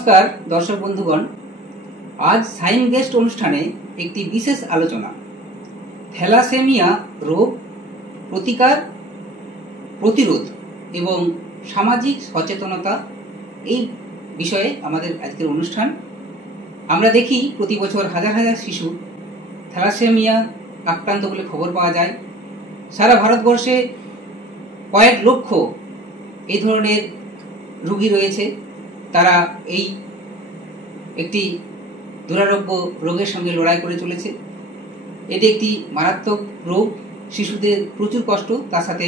নমস্কার দর্শক বন্ধুগণ, আজ সাইন গেস্ট অনুষ্ঠানে একটি বিশেষ আলোচনা থ্যালাসেমিয়া রোগ প্রতিকার, প্রতিরোধ এবং সামাজিক সচেতনতা এই বিষয়ে আমাদের আজকের অনুষ্ঠান। আমরা দেখি প্রতি বছর হাজার হাজার শিশু থ্যালাসেমিয়া আক্রান্ত বলে খবর পাওয়া যায়। সারা ভারতবর্ষে কয়েক লক্ষ এই ধরনের রোগী রয়েছে। তারা এই একটি দুরারোগ্য রোগের সঙ্গে লড়াই করে চলেছে। এটি একটি মারাত্মক রোগ, শিশুদের প্রচুর কষ্ট। তার সাথে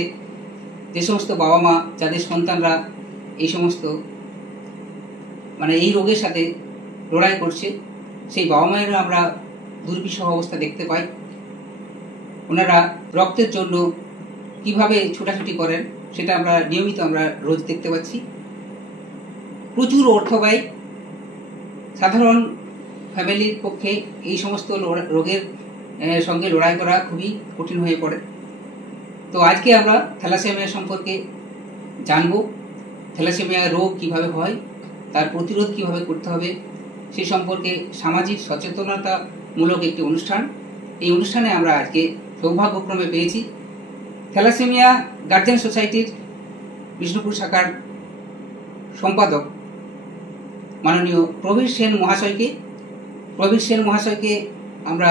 যে সমস্ত বাবা মা যাদের সন্তানরা এই সমস্ত এই রোগের সাথে লড়াই করছে, সেই বাবা মায়েরা আমরা দুর্বিষহ অবস্থা দেখতে পাই। ওনারা রক্তের জন্য কিভাবে ছোটাছুটি করেন সেটা আমরা নিয়মিত রোজ দেখতে পাচ্ছি। প্রচুর অর্থ ব্যয়, সাধারণ ফ্যামিলির পক্ষে এই সমস্ত রোগের সঙ্গে লড়াই করা খুবই কঠিন হয়ে পড়ে। তো আজকে আমরা থ্যালাসেমিয়া সম্পর্কে জানব। থ্যালাসেমিয়া রোগ কিভাবে হয়, তার প্রতিরোধ কিভাবে করতে হবে, সেই সম্পর্কে সামাজিক সচেতনতামূলক একটি অনুষ্ঠান। এই অনুষ্ঠানে আমরা আজকে সৌভাগ্যক্রমে পেয়েছি থ্যালাসেমিয়া গার্জেন সোসাইটির বিষ্ণুপুর শাখার সম্পাদক মাননীয় প্রবীর সেন মহাশয়কে। প্রবীর সেন মহাশয়কে আমরা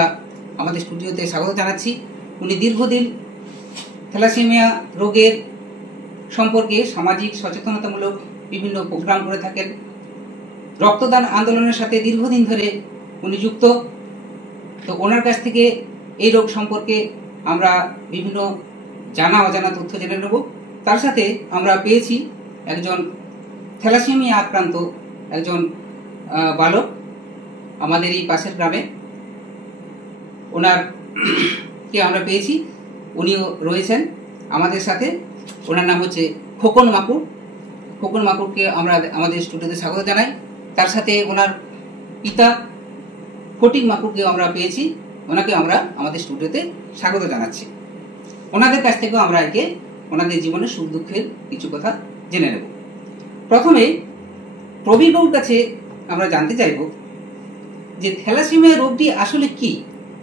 আমাদের স্টুডিওতে স্বাগত জানাচ্ছি। উনি দীর্ঘদিন থ্যালাসেমিয়া রোগের সম্পর্কে সামাজিক সচেতনতামূলক বিভিন্ন প্রোগ্রাম করে থাকেন। রক্তদান আন্দোলনের সাথে দীর্ঘদিন ধরে উনি যুক্ত। তো ওনার কাছ থেকে এই রোগ সম্পর্কে আমরা বিভিন্ন জানা অজানা তথ্য জেনে নেব। তার সাথে আমরা পেয়েছি একজন থ্যালাসেমিয়া আক্রান্ত একজন বালক আমাদের এই পাশের গ্রামে। ওনারকে আমরা পেয়েছি, উনিও রয়েছেন আমাদের সাথে। ওনার নাম হচ্ছে খোকন মাকুর। খোকন মাকুরকে আমরা আমাদের স্টুডিওতে স্বাগত জানাই। তার সাথে ওনার পিতা ফটিক মাকুরকেও আমরা পেয়েছি, ওনাকে আমরা আমাদের স্টুডিওতে স্বাগত জানাচ্ছি। ওনাদের কাছ থেকেও আমরা একে ওনাদের জীবনের সুখ দুঃখের কিছু কথা জেনে নেব। প্রথমে প্রবীরবাবুর কাছে আমরা জানতে চাইব যে থ্যালাসেমিয়া রোগটি আসলে কি।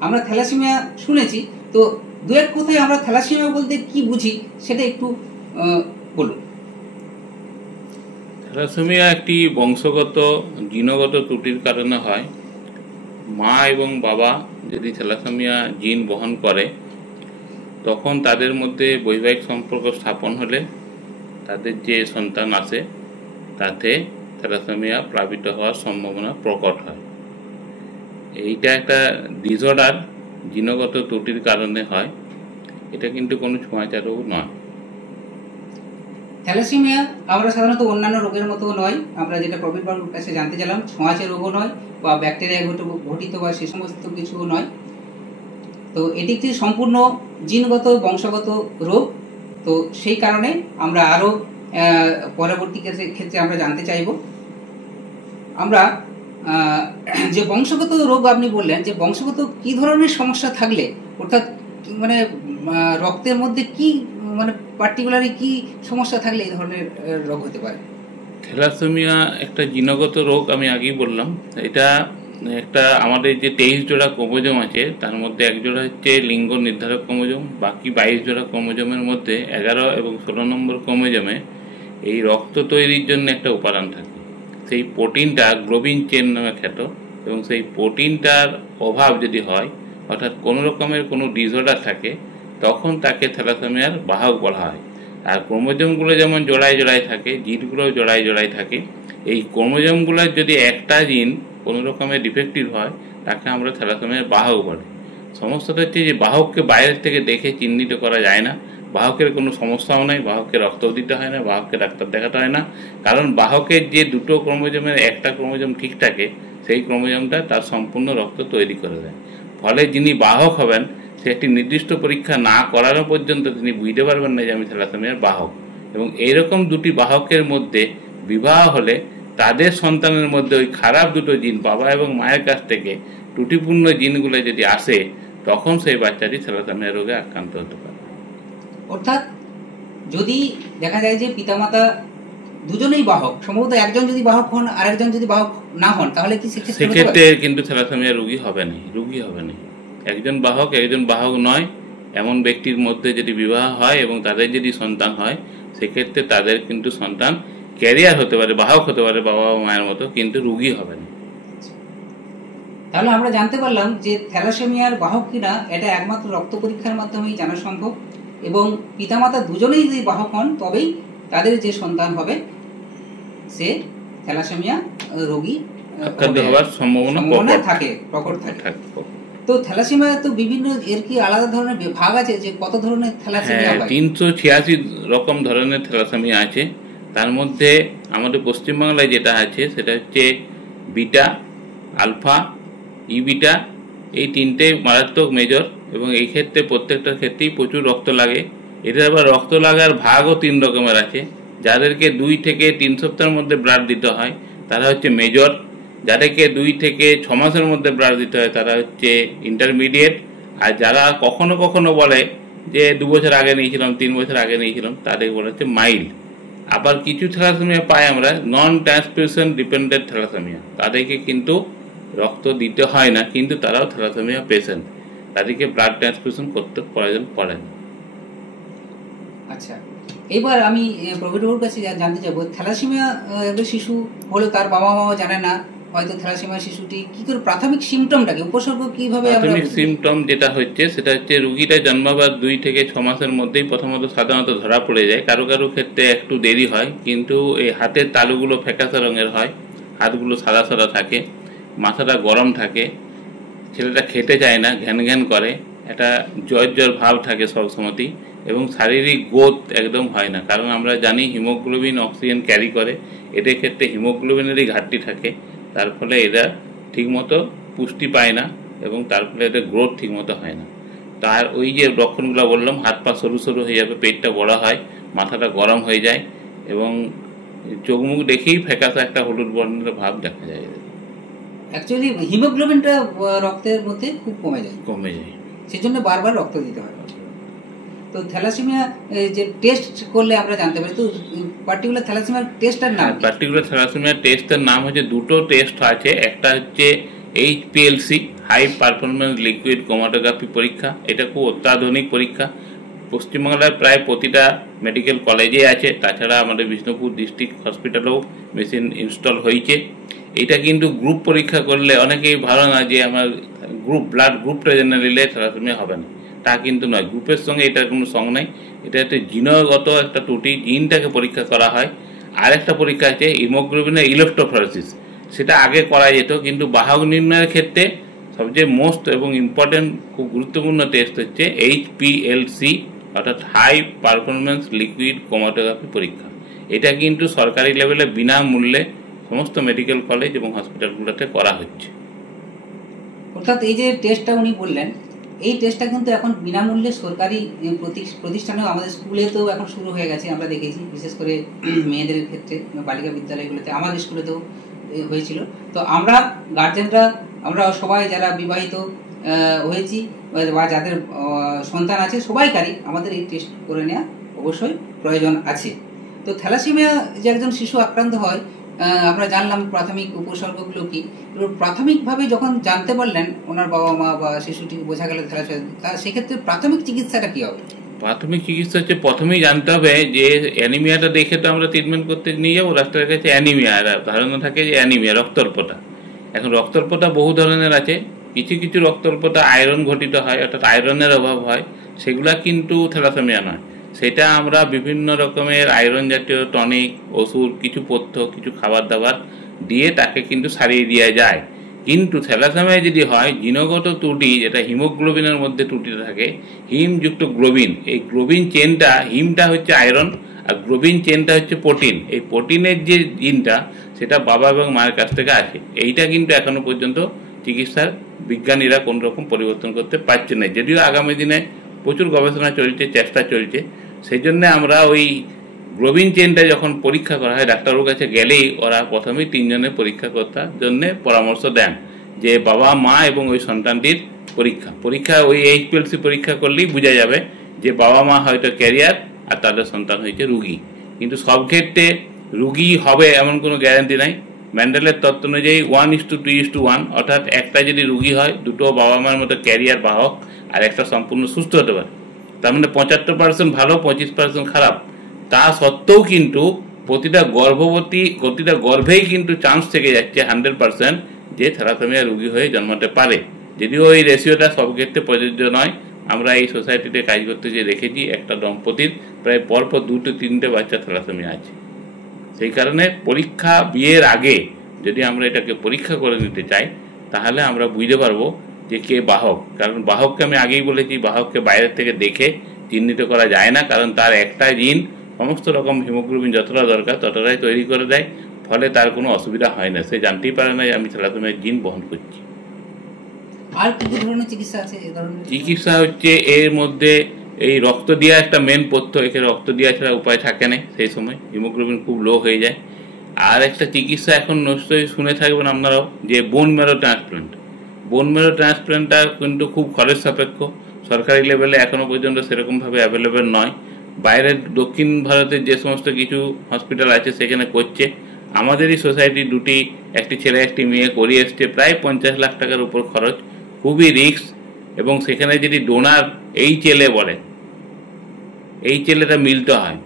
আমরা থ্যালাসেমিয়া শুনেছি, তো দু এক কথায় আমরা থ্যালাসেমিয়া বলতে কি বুঝি সেটা একটু বলুন। থ্যালাসেমিয়া একটি বংশগত জিনগত ত্রুটির কারণে হয়। মা এবং বাবা যদি থ্যালাসেমিয়া জিন বহন করে, তখন তাদের মধ্যে বৈবাহিক সম্পর্ক স্থাপন হলে তাদের যে সন্তান আসে তাতে থ্যালাসেমিয়া প্লাবিত হওয়ার সম্ভাবনা প্রকট হয়। এইটা একটা ডিসঅর্ডার, জিনগত ত্রুটির কারণে হয়। এটা কিন্তু কোনো ছোঁয়াচে রোগ নয়। থ্যালাসেমিয়া আমরা সাধারণত অন্যান্য রোগের মতো নয়, আমরা যেটা প্রবীরবাবুর কাছে জানতে চাইলাম, ছোঁয়াচে রোগও নয় বা ব্যাকটেরিয়া ঘটিত বা সে সমস্ত কিছুও নয়। তো এটি একটি সম্পূর্ণ জিনগত বংশগত রোগ। তো সেই কারণে আমরা আরও পরবর্তী ক্ষেত্রে আমরা জানতে চাইব। আমরা যে বংশগত রোগ আপনি বললেন, যে বংশগত কি ধরনের সমস্যা থাকলে, অর্থাৎ রক্তের মধ্যে কি পার্টিকুলারলি কি সমস্যা থাকলে এই ধরনের রোগ হতে পারে? থ্যালাসেমিয়া একটা জিনগত রোগ, আমি আগেই বললাম। এটা একটা আমাদের যে 23 জোড়া ক্রোমোজোম আছে, তার মধ্যে এক জোড়া হচ্ছে লিঙ্গ নির্ধারক ক্রোমোজোম। বাকি 22 জোড়া ক্রোমোজোমের মধ্যে 11 এবং 16 নম্বর ক্রোমোজোমে এই রক্ত তৈরির জন্য একটা উপাদান থাকে। সেই প্রোটিনটা গ্লোবিন চেন নামে খ্যাত, এবং সেই প্রোটিনটার অভাব যদি হয়, অর্থাৎ কোনো রকমের কোনো ডিসঅর্ডার থাকে, তখন তাকে থ্যালাসেমিয়ার বাহক বলা হয়। আর ক্রোমোজোমগুলো যেমন জোড়ায় জোড়ায় থাকে, জিনগুলোও জোড়ায় জোড়ায় থাকে। এই ক্রোমোজোমগুলোর যদি একটা জিন কোনো রকমের ডিফেক্টিভ হয়, তাকে আমরা থ্যালাসেমিয়ার বাহক বলি। সমস্যাটা হচ্ছে যে বাহককে বাইরের থেকে দেখে চিহ্নিত করা যায় না। বাহকের কোনো সমস্যাও নাই, বাহককে রক্তও দিতে হয় না, বাহককে ডাক্তার দেখাতে হয় না। কারণ বাহকের যে দুটো ক্রোমোজোমের একটা ক্রোমোজোম ঠিক থাকে, সেই ক্রোমোজোমটা তার সম্পূর্ণ রক্ত তৈরি করে দেয়। ফলে যিনি বাহক হবেন, সে একটি নির্দিষ্ট পরীক্ষা না করানো পর্যন্ত তিনি বুঝতে পারবেন না যে আমি থ্যালাসেমিয়ার বাহক। এবং এইরকম দুটি বাহকের মধ্যে বিবাহ হলে তাদের সন্তানের মধ্যে ওই খারাপ দুটো জিন, বাবা এবং মায়ের কাছ থেকে ত্রুটিপূর্ণ জিনগুলো যদি আসে, তখন সেই বাচ্চাটি থ্যালাসেমিয়া রোগে আক্রান্ত হতে পারে। অর্থাৎ যদি দেখা যায় যে পিতামাতা দুজনেই বাহক, সম্ভবত একজন যদি বাহক হন আর একজন যদি বাহক না হন, তাহলে কি সেক্ষেত্রে কিন্তু থ্যালাসেমিয়া রোগী হবে না। একজন বাহক নয় এমন ব্যক্তির মধ্যে যদি বিবাহ হয় এবং তাদের যদি সন্তান হয়, সেক্ষেত্রে তাদের কিন্তু সন্তান ক্যারিয়ার হতে পারে, বাহক হতে পারে বাবা মায়ের মতো, কিন্তু রোগী হবে না। তাহলে আমরা জানতে পারলাম যে থ্যালাসেমিয়ার বাহক কিনা এটা একমাত্র রক্ত পরীক্ষার মাধ্যমেই জানা সম্ভব, এবং পিতামাতা দুজনেই যদি বাহক হন তবেই তাদের যে সন্তান হবে সে থ্যালাসেমিয়া রোগী হওয়ার সম্ভাবনা থাকে, প্রকট থাকে। তো থ্যালাসেমিয়া তো বিভিন্ন, এর কি আলাদা ধরনের ভাগ আছে যে কত ধরনের থ্যালাসেমিয়া হয়? 386 রকম ধরনের থ্যালাসেমিয়া আছে। তার মধ্যে আমাদের পশ্চিমবাংলায় যেটা আছে সেটা হচ্ছে বিটা, আলফা, ই বিটা, এই তিনটে মারাত্মক মেজর, এবং এই ক্ষেত্রে প্রত্যেকটার ক্ষেত্রেই প্রচুর রক্ত লাগে। এটা আবার রক্ত লাগার ভাগও 3 রকমের আছে। যাদেরকে 2 থেকে 3 সপ্তাহের মধ্যে ব্লাড দিতে হয় তারা হচ্ছে মেজর, যাদেরকে 2 থেকে 6 মাসের মধ্যে ব্লাড দিতে হয় তারা হচ্ছে ইন্টারমিডিয়েট, আর যারা কখনো কখনো বলে যে 2 বছর আগে নিয়েছিলাম, 3 বছর আগে নিয়েছিলাম, তাদেরকে বলা হচ্ছে মাইল্ড। আবার কিছু থ্যালাসেমিয়া পাই আমরা নন ট্রান্সফিউশন ডিপেন্ডেন্ট থ্যালাসেমিয়া, তাদেরকে কিন্তু রক্ত দিতে হয় না, কিন্তু তারাও থ্যালাসেমিয়া পেশেন্ট, তাদেরকে ব্লাড ট্রান্সফিউশন করতে প্রয়োজন পড়ে না। আচ্ছা, এবার আমি প্রফেসরের কাছে জানতে চাইবো, থ্যালাসেমিয়া একটা শিশু হলো, তার বাবা মাও জানে না হয়তো থ্যালাসেমিয়া শিশুটি কি করে প্রাথমিক সিমটমটাকে, উপসর্গ কিভাবে আমরা? প্রাথমিক সিমটম যেটা হচ্ছে সেটা হচ্ছে রোগীটা জন্মাবার 2 থেকে 6 মাসের মধ্যেই প্রথমত সাধারণত ধরা পড়ে যায়। কারো কারো ক্ষেত্রে একটু দেরি হয়, কিন্তু এই হাতের তালুগুলো ফ্যাকাশে রঙের হয়, হাতগুলো সাদা সাদা থাকে, মাথাটা গরম থাকে, ছেলেটা খেতে চায় না, ঘ্যান ঘ্যান করে, একটা জ্বর ভাব থাকে সবসময়তেই, এবং শারীরিক গ্রোথ একদম হয় না। কারণ আমরা জানি হিমোগ্লোবিন অক্সিজেন ক্যারি করে, এদের ক্ষেত্রে হিমোগ্লোবিনেরই ঘাটতি থাকে, তার ফলে এরা ঠিকমতো পুষ্টি পায় না এবং তার ফলে এদের গ্রোথ ঠিকমতো হয় না। তার ওই যে লক্ষণগুলো বললাম, হাত পা সরু সরু হয়ে যাবে, পেটটা বড় হয়, মাথাটা গরম হয়ে যায়, এবং চোখ মুখ দেখেই ফ্যাকাশে একটা হলুদ বর্ণের ভাব দেখা যায়। অ্যাকচুয়ালি হিমোগ্লোবিনটা রক্তের মধ্যে খুব কমে যায়, সেজন্য বারবার রক্ত দিতে হয়। তো থ্যালাসেমিয়া যে টেস্ট করলে আমরা জানতে পারি, তো পার্টিকুলার থ্যালাসেমিয়ার টেস্টের নাম? পার্টিকুলার থ্যালাসেমিয়ার টেস্টের নাম হচ্ছে, দুটো টেস্ট আছে, একটা হচ্ছে HPLC, high performance liquid chromatography পরীক্ষা। এটা খুব অত্যাধুনিক পরীক্ষা, পশ্চিমবাংলার প্রায় প্রতিটা মেডিকেল কলেজে আছে, তাছাড়া আমাদের বিষ্ণুপুর ডিস্ট্রিক্ট হসপিটালেও মেশিন ইনস্টল হয়েছে। এটা কিন্তু গ্রুপ পরীক্ষা করলে অনেকেই ভালো না যে আমার ব্লাড গ্রুপটা জেনে নিলে থ্যালাসেমিয়া হবে না, তা কিন্তু নয়। গ্রুপের সঙ্গে এটার কোনো সঙ্গ নেই, এটা একটা জিনগত একটা ত্রুটি, জিনটাকে পরীক্ষা করা হয়। আর একটা পরীক্ষা আছে হিমোগ্লোবিনের ইলেকট্রোফরেসিস, সেটা আগে করা যেত, কিন্তু বাহক নির্ণয়ের ক্ষেত্রে সবচেয়ে মোস্ট এবং ইম্পর্টেন্ট খুব গুরুত্বপূর্ণ টেস্ট হচ্ছে HPLC, অর্থাৎ হাই পারফরমেন্স লিকুইড ক্রোমাটোগ্রাফি পরীক্ষা। এটা কিন্তু সরকারি লেভেলে বিনামূল্যে সমস্ত মেডিকেল কলেজ এবং হসপিটালগুলোতে করা হচ্ছে। অর্থাৎ এই যে টেস্টটা উনি বললেন, এই টেস্টটা কিন্তু এখন বিনামূল্যে সরকারি প্রতিষ্ঠানেও, আমাদের স্কুলেতেও এখন শুরু হয়ে গেছে, আমরা দেখেছি, বিশেষ করে মেয়েদের ক্ষেত্রে বালিকা বিদ্যালয়গুলোতে, আমাদের স্কুলেতেও হয়েছিল। তো আমরা গার্জেনরা, আমরা সবাই যারা বিবাহিত হয়েছি বা যাদের সন্তান আছে, সবাইকারই আমাদের এই টেস্ট করে নেওয়া অবশ্যই প্রয়োজন আছে। তো থ্যালাসেমিয়া যে একজন শিশু আক্রান্ত হয়, আমরা জানলাম প্রাথমিক উপসর্গগুলো কি। প্রাথমিকভাবে যখন জানতে পারলেন ওনার বাবা মা বা শিশুটি, বোঝা গেল থ্যালাসেমিয়া, সেক্ষেত্রে প্রাথমিক চিকিৎসাটা কি হবে? প্রাথমিক চিকিৎসা হচ্ছে, প্রথমেই জানতে হবে যে অ্যানিমিয়াটা দেখে তো আমরা ট্রিটমেন্ট করতে নিয়ে যাবো, ডাক্তারের কাছে অ্যানিমিয়া, ধারণা থাকে যে অ্যানিমিয়া রক্তল্পতা। এখন রক্তল্পতা বহু ধরনের আছে, কিছু কিছু রক্তল্পতা আয়রন ঘটিত হয়, অর্থাৎ আয়রনের অভাব হয়, সেগুলা কিন্তু থ্যালাসেমিয়া নয়। সেটা আমরা বিভিন্ন রকমের আয়রন জাতীয় টনিক, ওষুধ, কিছু পথ্য, কিছু খাবার দাবার দিয়ে তাকে কিন্তু সারিয়ে দেওয়া যায়। কিন্তু থ্যালাসেমিয়া যদি হয় জিনগত ত্রুটি, যেটা হিমোগ্লোবিনের মধ্যে ত্রুটি থাকে, হিমযুক্ত গ্লোবিন, এই গ্লোবিন চেনটা, হিমটা হচ্ছে আয়রন আর গ্লোবিন চেনটা হচ্ছে প্রোটিন, এই প্রোটিনের যে জিনটা সেটা বাবা এবং মায়ের কাছ থেকে আসে। এইটা কিন্তু এখনো পর্যন্ত চিকিৎসার বিজ্ঞানীরা কোনো রকম পরিবর্তন করতে পারছে না, যদিও আগামী দিনে প্রচুর গবেষণা চলছে, চেষ্টা চলছে। সেই জন্য আমরা ওই গ্লোবিন চেনটা যখন পরীক্ষা করা হয়, ডাক্তারের কাছে গেলেই ওরা প্রথমেই 3 জনের পরীক্ষা করার জন্য পরামর্শ দেন, যে বাবা মা এবং ওই সন্তানটির পরীক্ষা ওই HPLC পরীক্ষা করলেই বোঝা যাবে যে বাবা মা হয়তো ক্যারিয়ার আর তাদের সন্তান হয়েছে রোগী। কিন্তু সব ক্ষেত্রে রুগী হবে এমন কোনো গ্যারান্টি নাই। ম্যান্ডেলের তত্ত্ব অনুযায়ী 1:2:1, অর্থাৎ একটা যদি রুগী হয় দুটো বাবা মার মতো ক্যারিয়ার বাহক, আর একটা সম্পূর্ণ সুস্থ হতে পারে। তার মানে 75% ভালো, 25% খারাপ। তা সত্ত্বেও কিন্তু প্রতিটা গর্ভেই কিন্তু চান্স থেকে যাচ্ছে 100% যে থ্যালাসেমিয়া রুগী হয়ে জন্মাতে পারে। যদিও এই রেশিওটা সব ক্ষেত্রে প্রযোজ্য নয়। আমরা এই সোসাইটিতে কাজ করতে যে দেখেছি একটা দম্পতির প্রায় পরপর 2-3টে বাচ্চা থ্যালাসেমিয়া আছে। সেই কারণে পরীক্ষা, বিয়ের আগে যদি আমরা এটাকে পরীক্ষা করে নিতে চাই তাহলে আমরা বুঝতে পারবো যে কে বাহক। কারণ বাহককে আমি আগেই বলেছি, বাহককে বাইরের থেকে দেখে চিহ্নিত করা যায় না, কারণ তার একটা জিন সমস্ত রকম হিমোগ্লোবিন যতটা দরকার ততটাই তৈরি করে দেয়, ফলে তার কোনো অসুবিধা হয় না, সে জানতেই পারে না যে আমি থ্যালাসেমিয়ার জিন বহন করছি। আর কি ধরনের চিকিৎসা আছে? চিকিৎসা হচ্ছে এর মধ্যে এই রক্ত দেওয়া একটা মেন পথ্য, একে রক্ত দেওয়া ছাড়া উপায় থাকে না, সেই সময় হিমোগ্লোবিন খুব লো হয়ে যায়। আর একটা চিকিৎসা এখন নিশ্চয়ই শুনে থাকবেন আপনারাও, যে bone marrow transplant. Bone marrow ট্রান্সপ্ল্যান্টটা কিন্তু খুব খরচ সাপেক্ষ, সরকারি লেভেলে এখনো পর্যন্ত সেরকমভাবে অ্যাভেলেবেল নয়। বাইরের দক্ষিণ ভারতের যে সমস্ত কিছু হসপিটাল আছে সেখানে করছে। আমাদেরই সোসাইটি দুটি, একটি ছেলে একটি মেয়ে করিয়ে এসছে, প্রায় 50 লাখ টাকার উপর খরচ, খুবই রিস্ক। এবং সেখানে যদি ডোনার এই ছেলে বলে, এই ছেলেটা মিলতে হয়,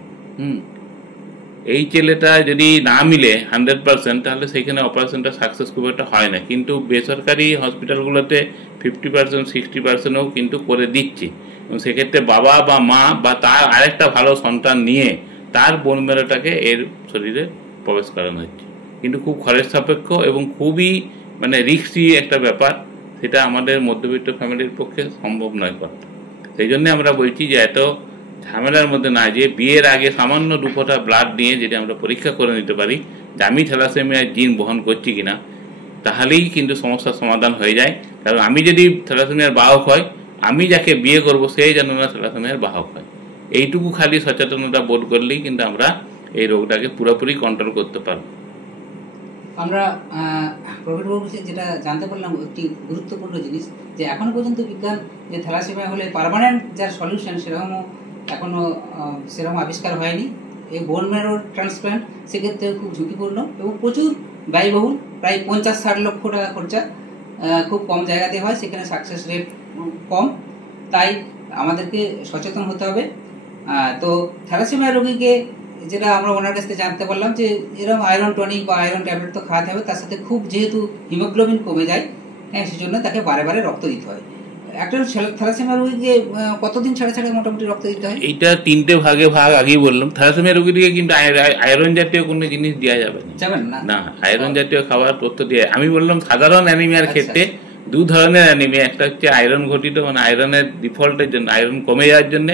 এই ছেলেটা যদি না মিলে 100% তাহলে সেখানে অপারেশনটা সাকসেস খুব একটা হয় না। কিন্তু বেসরকারি হসপিটালগুলোতে 50%, 60%ও কিন্তু করে দিচ্ছে। এবং সেক্ষেত্রে বাবা বা মা বা তার আরেকটা ভালো সন্তান নিয়ে তার বোন ম্যারোটাকে এর শরীরে প্রবেশ করানো হচ্ছে। কিন্তু খুব খরচ সাপেক্ষ এবং খুবই রিস্কি একটা ব্যাপার, সেটা আমাদের মধ্যবিত্ত ফ্যামিলির পক্ষে সম্ভব নয় করা। সেই জন্য আমরা বলছি যে এত ঝামেলার মধ্যে না, যে বিয়ের আগে সামান্য 2 ফোঁটা ব্লাড নিয়ে যদি আমরা পরীক্ষা করে নিতে পারি যে আমি থ্যালাসেমিয়ার জিন বহন করছি কিনা, তাহলেই কিন্তু সমস্যার সমাধান হয়ে যায়। কারণ আমি যদি থ্যালাসেমিয়ার বাহক হয়, আমি যাকে বিয়ে করব সেই যেন না থ্যালাসেমিয়ার বাহক হয়। এইটুকু খালি সচেতনতা বোধ করলেই কিন্তু আমরা এই রোগটাকে পুরোপুরি কন্ট্রোল করতে পারব। আমরা প্রবীরবাবু যেটা জানতে পারলাম একটি গুরুত্বপূর্ণ জিনিস, যে এখনো পর্যন্ত বিজ্ঞান যে থ্যালাসেমিয়া হলে পার্মানেন্ট যার সলিউশন সেরকম আবিষ্কার হয়নি। এই বোন ম্যারো ট্রান্সপ্ল্যান্ট সেক্ষেত্রে খুব ঝুঁকিপূর্ণ এবং প্রচুর ব্যয়বহুল, প্রায় 50-60 লক্ষ টাকা খরচা, খুব কম জায়গাতে হয়, সেখানে সাকসেস রেট কম। তাই আমাদেরকে সচেতন হতে হবে। তো থ্যালাসেমিয়া রোগীকে যেটা আমরা ওনার কাছ থেকে জানতে পারলাম যে এরকম আয়রন টনিক বা আয়রন ট্যাবলেট তো খাওয়াতে হবে, তার সাথে খুব যেহেতু হিমোগ্লোবিন কমে যায়, হ্যাঁ, সেজন্য তাকে বারে বারে রক্ত দিতে হয়। একটা থ্যালাসেমিয়া রোগীকে কতদিন ছাড়া ছাড়া মোটামুটি রক্ত দিতে হয়? এইটা 3টে ভাগে ভাগ আগেই বললাম। থ্যালাসেমিয়া রোগীকে কিন্তু আয়রন জাতীয় কোনো জিনিস দেওয়া যাবে না, না আয়রন জাতীয় খাবার তথ্য দিয়ে। আমি বললাম সাধারণ অ্যানিমিয়ার ক্ষেত্রে 2 ধরনের অ্যানিমিয়া, একটা হচ্ছে আয়রন ঘটিত, আয়রনের ডিফল্টের জন্য, আয়রন কমে যাওয়ার জন্য,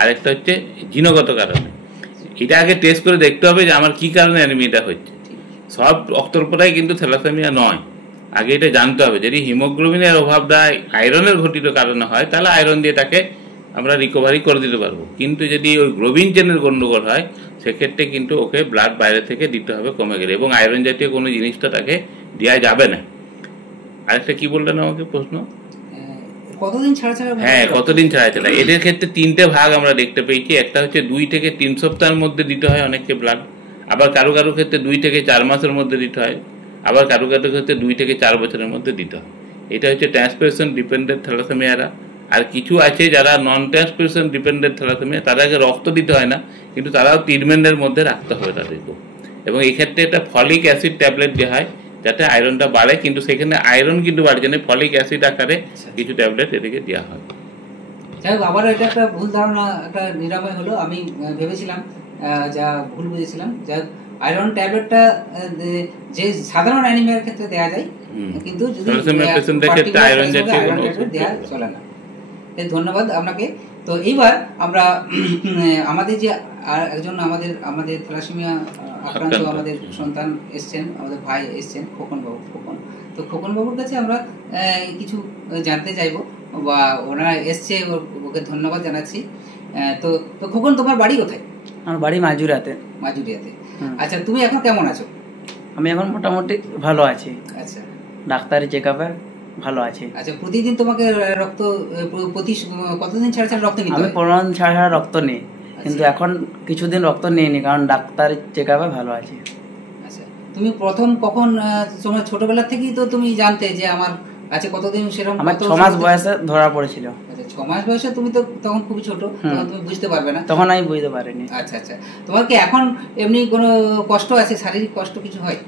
আর একটা হচ্ছে জিনগত কারণে। এটা আগে টেস্ট করে দেখতে হবে যে আমার কি কারণে অ্যানিমিয়াটা হচ্ছে। সব রক্তস্রাবটাই কিন্তু থ্যালাসেমিয়া নয়, আগে এটা জানতে হবে। যদি হিমোগ্লোবিনের অভাবটা আয়রনের ঘটিত কারণে হয় তাহলে আয়রন দিয়ে তাকে আমরা রিকভারি করে দিতে পারবো। কিন্তু যদি ওই গ্লোবিন চেনের গন্ডগোল হয় সেক্ষেত্রে কিন্তু ওকে ব্লাড বাইরে থেকে দিতে হবে কমে গেলে, এবং আয়রন জাতীয় কোনো জিনিসটা তাকে দেওয়া যাবে না। আরেকটা কি বললেন আমাকে প্রশ্ন? কতদিন ছাড়া ছাড়া? হ্যাঁ, কতদিন ছাড়া ছাড়া। এদের ক্ষেত্রে 3টে ভাগ আমরা দেখতে পেয়েছি। একটা হচ্ছে 2 থেকে 3 সপ্তাহের মধ্যে দিতে হয় অনেককে ব্লাড, আবার কারো কারো ক্ষেত্রে 2 থেকে 4 মাসের মধ্যে দিতে হয়, আবার কারো কারো ক্ষেত্রে 2 থেকে 4 বছরের মধ্যে দিতে হয়। এটা হচ্ছে ট্রান্সফিউশন ডিপেন্ডেন্ট থ্যালাসেমিয়ারা। আর কিছু আছে যারা নন ট্রান্সফিউশন ডিপেন্ডেন্ট থ্যালাসেমিয়া, তাদেরকে রক্ত দিতে হয় না, কিন্তু তারাও ট্রিটমেন্টের মধ্যে রাখতে হবে তাদেরকে। এবং এই ক্ষেত্রে একটা ফলিক অ্যাসিড ট্যাবলেট দেওয়া হয় যাতে আয়রনটা বাড়ে, কিন্তু সেখানে আয়রন কিন্তু বাড়ছে না, ফলিক অ্যাসিড আকারে কিছু ট্যাবলেট এদিকে দেওয়া হয়। যাই হোক, আবার এটা একটা ভুল ধারণা, একটা নিরাময় হলো। আমি ভেবেছিলাম, যা ভুল বুঝেছিলাম, যা আয়রন ট্যাবলেটটা যে সাধারণ অ্যানিমিয়ার ক্ষেত্রে দেওয়া যায়, কিন্তু যদি আয়রন ট্যাবলেট দেওয়া চলে না। ধন্যবাদ আপনাকে। তো এইবার আমরা আমাদের যে একজন আমাদের থ্যালাসেমিয়া আক্রান্ত আমাদের সন্তান এসছেন, আমাদের ভাই এসছেন, খোকন তো খোকন বাবুর কাছে আমরা কিছু জানতে চাইবো, বা ওনারা এসছে, ওকে ধন্যবাদ জানাচ্ছি। তো খোকন, তোমার বাড়ি কোথায়? আমার বাড়ি মাজুরিয়াতে। আচ্ছা, তুমি এখন কেমন আছো? আমি এখন মোটামুটি ভালো আছি। আচ্ছা, ডাক্তারি চেক আপে ভালো আছি। আচ্ছা, প্রতিদিন তোমাকে রক্ত কতদিন ছাড়া ছাড়া রক্ত নিতে হয়? আমি 15 দিন ছাড়া ছাড়া রক্ত নিই, কিন্তু এখন কিছুদিন রক্ত নিইনি, কারণ ডাক্তার চেক আপে ভালো আছে। আচ্ছা, তুমি প্রথম কখন তোমার ছোটবেলা থেকেই তো তুমি জানতে যে আমার আছে? কতদিন সেরকম? আমার 6 মাস বয়সে ধরা পড়েছিল। আচ্ছা, 6 মাস বয়সে? তুমি তো তখন খুবই ছোট, তখন তুমি বুঝতে পারবে না। তখন আমি বুঝতে পারিনি। আচ্ছা আচ্ছা, তোমার কি এখন এমনি কোনো কষ্ট আছে, শারীরিক কষ্ট কিছু হয়?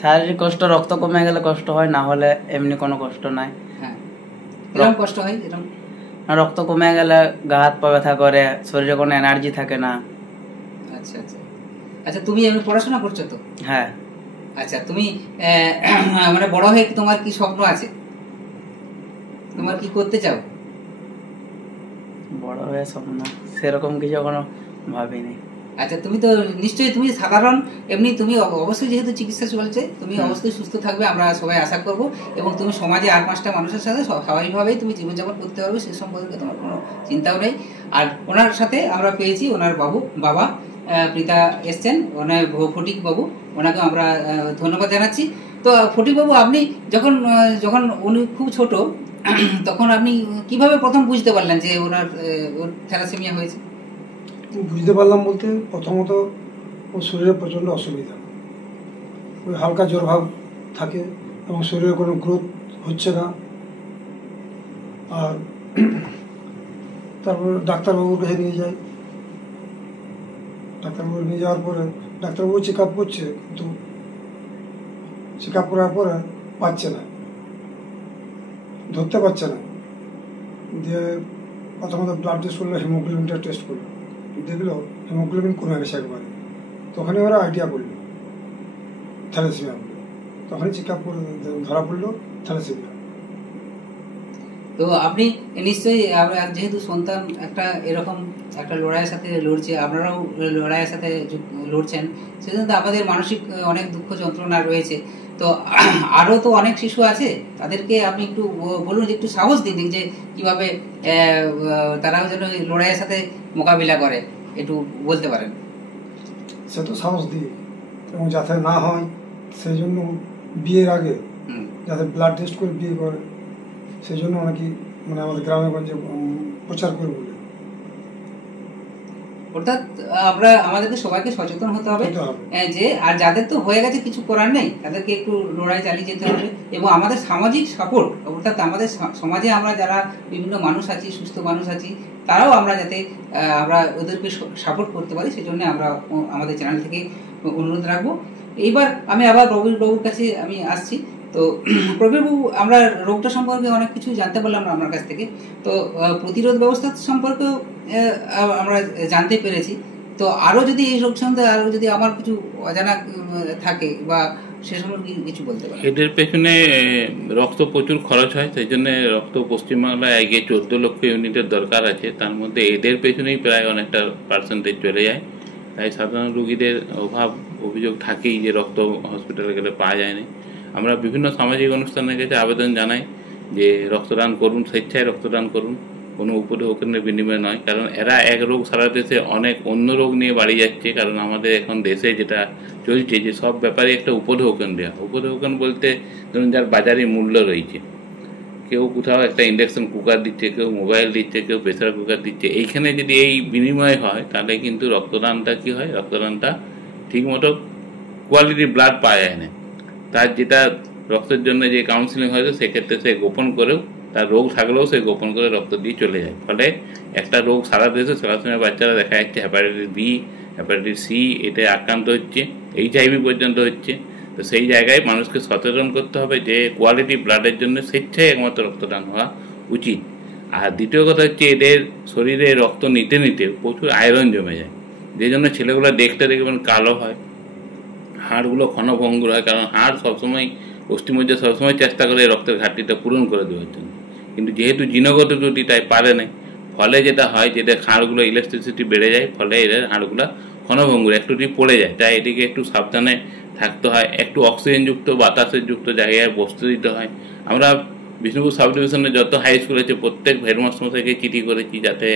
শারীরিক কষ্ট রক্ত কমে গেলে কষ্ট হয়, না হলে এমনি কোনো কষ্ট নাই। হ্যাঁ, এরকম কষ্ট হয়? এরকম রক্ত কমে গেলে গা হাত পা ব্যথা করে, শরীরে কোনো এনার্জি থাকে না। আচ্ছা আচ্ছা আচ্ছা, তুমি এমনি পড়াশোনা করছো তো? হ্যাঁ। আচ্ছা, তুমি মানে বড় হয়ে তোমার কি স্বপ্ন আছে? তোমার কি করতে চাও? বড় হয়ে স্বপ্ন সেরকম কিছু এখনো ভাবিনি। আচ্ছা, তুমি তো নিশ্চয়ই তুমি সাধারণ এমনি তুমি অবশ্যই যেহেতু চিকিৎসা চলছে তুমি অবশ্যই সুস্থ থাকবে, আমরা সবাই আশা করব, এবং তুমি সমাজে আর 5টা মানুষের সাথে স্বাভাবিকভাবেই তুমি জীবনযাপন করতে পারবে, সে সম্পর্কে তোমার কোনো চিন্তাও নেই। আর ওনার সাথে আমরা পেয়েছি ওনার বাবা প্রীতা এসছেন, ওনার ফটিক বাবু, ওনাকে আমরা ধন্যবাদ জানাচ্ছি। তো ফটিক বাবু, আপনি যখন উনি খুব ছোট, তখন আপনি কিভাবে প্রথম বুঝতে পারলেন যে ওর থ্যালাসেমিয়া হয়েছে? বুঝতে পারলাম বলতে, প্রথমত ওর শরীরে প্রচণ্ড অসুবিধা, ওই হালকা জ্বর ভাব থাকে এবং শরীরে কোনো গ্রোথ হচ্ছে না। আর তারপর ডাক্তারবাবুর কাছে নিয়ে যাই, ডাক্তারবাবু নিয়ে যাওয়ার পরে ডাক্তারবাবু চেক আপ করছে, কিন্তু চেক আপ করার পরে পাচ্ছে না, ধরতে পারছে না। দিয়ে প্রথমত ব্লাড টেস্ট করলো, হিমোগ্লোবিনটা টেস্ট করলো, দেখলো হিমোগ্লোবিন কমে গেছে একবারে। তখনই ওরা আইডিয়া করলো থ্যালাসেমিয়া বলে, তখনই চেক আপ করে ধরা পড়লো থ্যালাসেমিয়া। তো আপনি নিশ্চয়ই, যেহেতু সন্তান একটা এরকম একটা লড়াইয়ের সাথে লড়ছে, আপনারাও লড়াইয়ের সাথে লড়ছেন, সেজন্য আমাদের মানসিক অনেক দুঃখ যন্ত্রণা রয়েছে। তো আরও তো অনেক শিশু আছে, তাদেরকে আপনি একটু বলুন, যে একটু সাহস দিন যে কিভাবে তারাও যেন লড়াইয়ের সাথে মোকাবিলা করে, একটু বলতে পারেন। সে তো সাহস দিই, এবং যাতে না হয় সেই জন্য বিয়ের আগে যাতে ব্লাড টেস্ট করে বিয়ে করে, সেই জন্য অনেকেই মানে আমাদের গ্রামে গঞ্জে প্রচার করে বলে। অর্থাৎ আমাদেরকে সবাইকে সচেতন হতে হবে যে, আর যাদের তো হয়ে গেছে কিছু করার নেই, তাদেরকে একটু লড়াই চালিয়ে যেতে হবে। এবং আমাদের সামাজিক সাপোর্ট, অর্থাৎ আমাদের সমাজে আমরা যারা বিভিন্ন মানুষ আছি, সুস্থ মানুষ আছি, তারাও আমরা যাতে আমরা ওদেরকে সাপোর্ট করতে পারি, সেই জন্য আমরা আমাদের চ্যানেল থেকে অনুরোধ রাখবো। এইবার আমি আবার প্রবীর বাবুর কাছে আমি আসছি। তো প্রবীর বাবু, আমরা রোগটা সম্পর্কে অনেক কিছু জানতে পারলাম আপনার কাছ থেকে, তো প্রতিরোধ ব্যবস্থা সম্পর্কেও আমরা জানতে পেরেছি। তো আরও যদি এই রোগ সম্বন্ধে আরও যদি আমার কিছু অজানা থাকে বা সে সম্পর্কে কিছু বলতে পারেন। এদের পেছনে রক্ত প্রচুর খরচ হয়, সেই জন্য রক্ত পশ্চিমবাংলায় আগে 14 লক্ষ ইউনিটের দরকার আছে, তার মধ্যে এদের পেছনেই প্রায় অনেকটা পার্সেন্টেজ চলে যায়। তাই সাধারণ রোগীদের অভিযোগ থাকেই যে রক্ত হসপিটালে গেলে পাওয়া যায় না। আমরা বিভিন্ন সামাজিক অনুষ্ঠানের কাছে আবেদন জানাই যে রক্তদান করুন, স্বেচ্ছায় রক্তদান করুন, কোনো উপঢৌকনের বিনিময় নয়। কারণ এরা এক রোগ সারা দেশে অনেক অন্য রোগ নিয়ে বাড়ি যাচ্ছে। কারণ আমাদের এখন দেশে যেটা চলছে যে সব ব্যাপারে একটা উপঢৌকন দেওয়া। উপঢৌকন বলতে ধরুন যার বাজারে মূল্য রয়েছে, কেউ কোথাও একটা ইন্ডাকশন কুকার দিচ্ছে, কেউ মোবাইল দিচ্ছে, কেউ প্রেসার কুকার দিচ্ছে। এইখানে যদি এই বিনিময় হয় তাহলে কিন্তু রক্তদানটা কী হয়, রক্তদানটা ঠিকমতো কোয়ালিটির ব্লাড পাওয়া যায় না। তার যেটা রক্তের জন্য যে কাউন্সিলিং হয়তো সেক্ষেত্রে সে গোপন করেও, তার রোগ থাকলেও সে গোপন করে রক্ত দিয়ে চলে যায়। ফলে একটা রোগ সারা দেশে থ্যালাসেমিয়া বাচ্চারা দেখা যাচ্ছে হেপাটাইটিস বি, হেপাটাইটিস সি, এতে আক্রান্ত হচ্ছে, HIV পর্যন্ত হচ্ছে। তো সেই জায়গায় মানুষকে সচেতন করতে হবে যে কোয়ালিটি ব্লাডের জন্য স্বেচ্ছায় একমাত্র রক্তদান হওয়া উচিত। আর দ্বিতীয় কথা হচ্ছে এদের শরীরে রক্ত নিতে নিতে প্রচুর আয়রন জমে যায়, যে জন্য ছেলেগুলো দেখতে দেখবেন কালো হয়, হাড়গুলো ক্ষণভঙ্গুর হয়। কারণ হাড় সবসময়, অস্থিমজ্জ সবসময় চেষ্টা করে রক্তের ঘাটতিটা পূরণ করে দেওয়ার জন্য, কিন্তু যেহেতু জিনগত ত্রুটি তাই পারে না। ফলে যেটা হয়, যেটা হাড়গুলো ইলেকট্রিসিটি বেড়ে যায়, ফলে এদের হাড়গুলো ক্ষণভঙ্গুর একটুটি পড়ে যায়। তাই এটিকে একটু সাবধানে থাকতে হয়, একটু অক্সিজেনযুক্ত বাতাসের যুক্ত জায়গায় বসতে দিতে হয়। আমরা বিষ্ণুপুর সাব ডিভিশনে যত হাই স্কুল আছে প্রত্যেক হেডমাস্টারমশাইকে চিঠি করেছি যাতে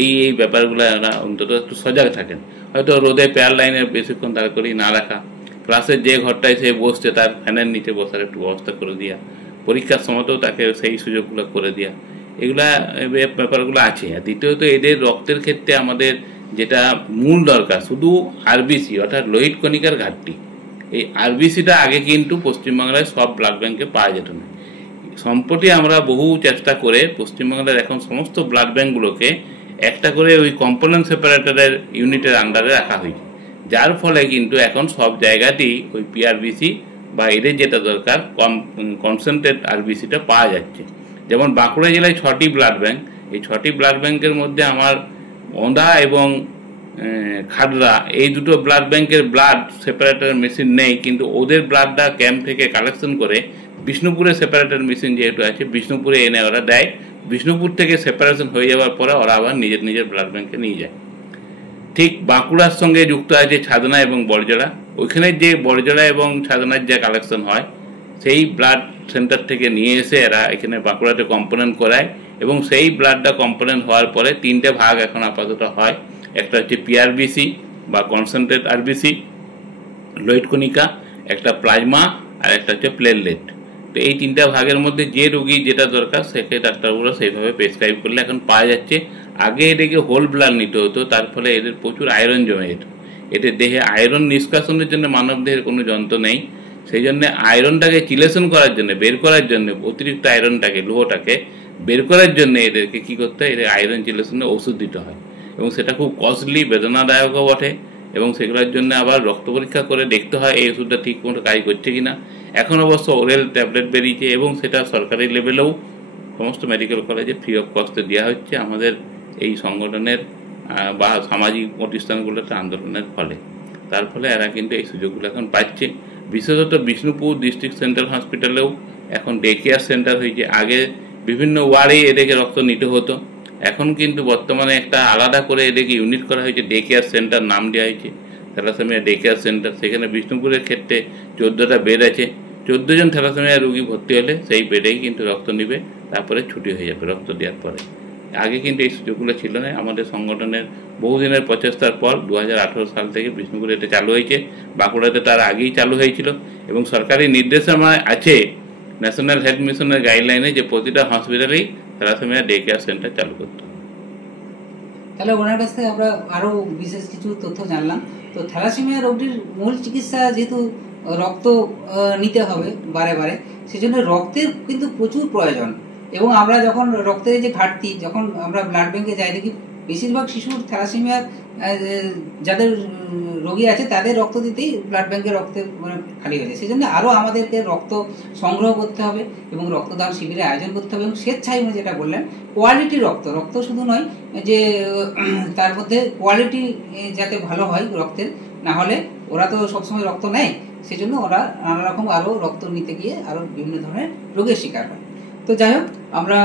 এই ব্যাপারগুলো এরা অন্তত একটু সজাগ থাকেন। হয়তো রোদে পেয়ার লাইনে বেশিক্ষণ দাঁড় করিয়ে না রাখা, ক্লাসের যে ঘরটায় সে বসছে তার ফ্যানের নিচে বসার একটু ব্যবস্থা করে দেওয়া, পরীক্ষার সময়তেও তাকে সেই সুযোগগুলো করে দেওয়া, এগুলা ব্যাপারগুলো আছে। আর দ্বিতীয়ত এদের রক্তের ক্ষেত্রে আমাদের যেটা মূল দরকার, শুধু আরবিসি অর্থাৎ লোহিত কণিকার ঘাটতি। এই আরবিসিটা আগে কিন্তু পশ্চিমবাংলায় সব ব্লাড ব্যাংকে পাওয়া যেত না। সম্প্রতি আমরা বহু চেষ্টা করে পশ্চিমবাংলার এখন সমস্ত ব্লাড ব্যাংকগুলোকে একটা করে ওই কম্পোনেন্ট সেপারেটরের ইউনিটের আন্ডারে রাখা হয়েছে, যার ফলে কিন্তু এখন সব জায়গাতেই ওই পিআরবিসি বা এদের যেটা দরকার কনসেন্ট্রেট আরবিসিটা পাওয়া যাচ্ছে। যেমন বাঁকুড়া জেলায় 6টি ব্লাড ব্যাংক, এই 6টি ব্লাড ব্যাংকের মধ্যে আমার ওঁদা এবং খাদরা এই দুটো ব্লাড ব্যাংকের ব্লাড সেপারেটর মেশিন নেই, কিন্তু ওদের ব্লাডটা ক্যাম্প থেকে কালেকশন করে বিষ্ণুপুরে সেপারেটর মেশিন যেহেতু আছে বিষ্ণুপুরে এনে ওরা দেয়। বিষ্ণুপুর থেকে সেপারেশন হয়ে যাওয়ার পরে ওরা আবার নিজের নিজের ব্লাড ব্যাংকে নিয়ে যায়। ঠিক বাঁকুড়ার সঙ্গে যুক্ত আছে ছাদনা এবং বড়জোড়া। ওইখানে যে বড়জোড়া এবং ছাদনার যে কালেকশন হয় সেই ব্লাড সেন্টার থেকে নিয়ে এসে এরা এখানে বাঁকুড়াতে কম্পোনেন্ট করায়, এবং সেই ব্লাডটা কম্পোনেন্ট হওয়ার পরে 3টে ভাগ এখন আপাতত হয়। একটা হচ্ছে পিআরবিসি বা কনসেন্ট্রেট আরবিসি লোহিত কণিকা, একটা প্লাজমা, আর একটা হচ্ছে প্লেটলেট। তো এই 3টা ভাগের মধ্যে যে রোগী যেটা দরকার সেকে ডাক্তারগুলো সেইভাবে প্রেসক্রাইব করলে এখন পাওয়া যাচ্ছে। আগে এদেরকে হোল ব্লাড নিতে হতো, তার ফলে এদের প্রচুর আয়রন জমে যেত। এদের দেহে আয়রন নিষ্কাশনের জন্য মানব দেহের কোনো যন্ত্র নেই, সেই জন্য আয়রনটাকে চিলেশন করার জন্য, বের করার জন্য, অতিরিক্ত আয়রনটাকে লোহটাকে বের করার জন্য এদেরকে কী করতে হয়, এদের আয়রন চিলেশনের ওষুধ দিতে হয়, এবং সেটা খুব কস্টলি, বেদনাদায়কও বটে, এবং সেগুলোর জন্য আবার রক্ত পরীক্ষা করে দেখতে হয় এই ওষুধটা ঠিক মতো কাজ করছে কিনা। এখন অবশ্য ওরেল ট্যাবলেট বেরিয়েছে, এবং সেটা সরকারি লেভেলেও সমস্ত মেডিকেল কলেজে ফ্রি অফ কস্টে দেওয়া হচ্ছে আমাদের এই সংগঠনের বা সামাজিক প্রতিষ্ঠানগুলোতে আন্দোলনের ফলে। তার ফলে এরা কিন্তু এই সুযোগগুলো এখন পাচ্ছে। বিশেষত বিষ্ণুপুর ডিস্ট্রিক্ট সেন্ট্রাল হসপিটালেও এখন ডে কেয়ার সেন্টার হয়েছে। আগে বিভিন্ন ওয়ার্ডেই এদেরকে রক্ত নিতে হতো, এখন কিন্তু বর্তমানে একটা আলাদা করে এদেরকে ইউনিট করা হয়েছে, ডে কেয়ার সেন্টার নাম দেওয়া হয়েছে থ্যালাসেমিয়া ডে কেয়ার সেন্টার। সেখানে বিষ্ণুপুরের ক্ষেত্রে 14টা বেড আছে। 14 জন থ্যালাসেমিয়া রোগী ভর্তি হলে সেই বেডেই কিন্তু রক্ত নিবে, তারপরে ছুটি হয়ে যাবে রক্ত দেওয়ার পরে। আগে কিন্তু এই সুযোগগুলো ছিল না। আমাদের সংগঠনের বহুদিনের প্রচেষ্টার পর 2018 সাল থেকে বিষ্ণুপুরে এটা চালু হয়েছে। বাঁকুড়াতে তার আগেই চালু হয়েছিল, এবং সরকারি নির্দেশনায় আছে ন্যাশনাল হেলথ মিশনের গাইডলাইনে যে প্রতিটা হসপিটালেই থ্যালাসেমিয়া ডে কেয়ার সেন্টার চালু করতে হবে। তাহলে ওনার কাছ থেকে আমরা আরও বিশেষ কিছু তথ্য জানলাম। তো থ্যালাসেমিয়া রোগটির মূল চিকিৎসা যেহেতু রক্ত নিতে হবে বারে বারে, সেজন্য রক্তের কিন্তু প্রচুর প্রয়োজন। এবং আমরা যখন রক্তের যে ঘাটতি, যখন আমরা ব্লাড ব্যাংকে যাই দেখি বেশিরভাগ শিশুর থ্যালাসেমিয়া যাদের রোগী আছে তাদের রক্ত দিতেই ব্লাড ব্যাংকের রক্তের খালি হয়ে যায়। সেই জন্য আরও আমাদেরকে রক্ত সংগ্রহ করতে হবে এবং রক্তদান শিবিরের আয়োজন করতে হবে, এবং স্বেচ্ছায় যেটা বললেন কোয়ালিটি রক্ত শুধু নয়, যে তার মধ্যে কোয়ালিটি যাতে ভালো হয় রক্তের, না হলে ওরা তো সবসময় রক্ত নেয়, সেজন্য ওরা নানা রকম আরও রক্ত নিতে গিয়ে আরও বিভিন্ন ধরনের রোগের শিকার হয়। তো যাই হোক, আমরা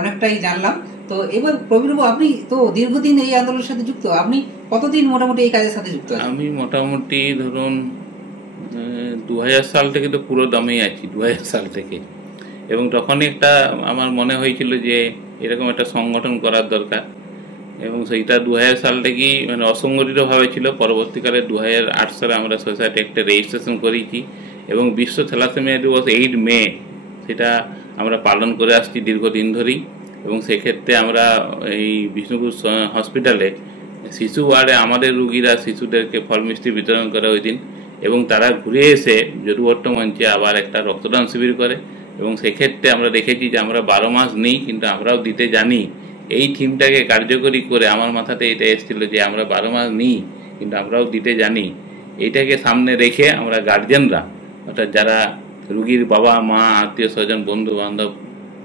অনেকটাই জানলাম। তো এবার প্রবীরবাবু, আপনি তো দীর্ঘদিন এই আন্দোলনের সাথে যুক্ত, আপনি কতদিন মোটামুটি এই কাজের সাথে যুক্ত আছেন? আমি মোটামুটি ধরুন 2000 সাল থেকে তো পুরো দমেই আছি, 2000 সাল থেকে। এবং তখনই একটা আমার মনে হয়েছিল যে এরকম একটা সংগঠন করার দরকার, এবং সেইটা 2000 সাল থেকেই মানে অসংগঠিতভাবে ছিল। পরবর্তীকালে 2008 সালে আমরা সোসাইটি একটা রেজিস্ট্রেশন করেছি, এবং বিশ্ব থ্যালাসেমিয়া দিবস 8 মে সেটা আমরা পালন করে আসছি দীর্ঘদিন ধরেই। এবং সেক্ষেত্রে আমরা এই বিষ্ণুপুর হসপিটালে শিশু ওয়ার্ডে আমাদের রুগীরা শিশুদেরকে ফল মিষ্টি বিতরণ করে ওই দিন, এবং তারা ঘুরে এসে যদুভট্ট মঞ্চে আবার একটা রক্তদান শিবির করে। এবং সেক্ষেত্রে আমরা দেখেছি যে আমরা 12 মাস নেই, কিন্তু আমরাও দিতে জানি। এই থিমটাকে কার্যকরী করে আমার মাথাতে এটা এসেছিল যে আমরা 12 মাস নিই, কিন্তু আমরাও দিতে জানি। এইটাকে সামনে রেখে আমরা গার্জেনরা, অর্থাৎ যারা রুগীর বাবা মা আত্মীয় স্বজন বন্ধু বান্ধব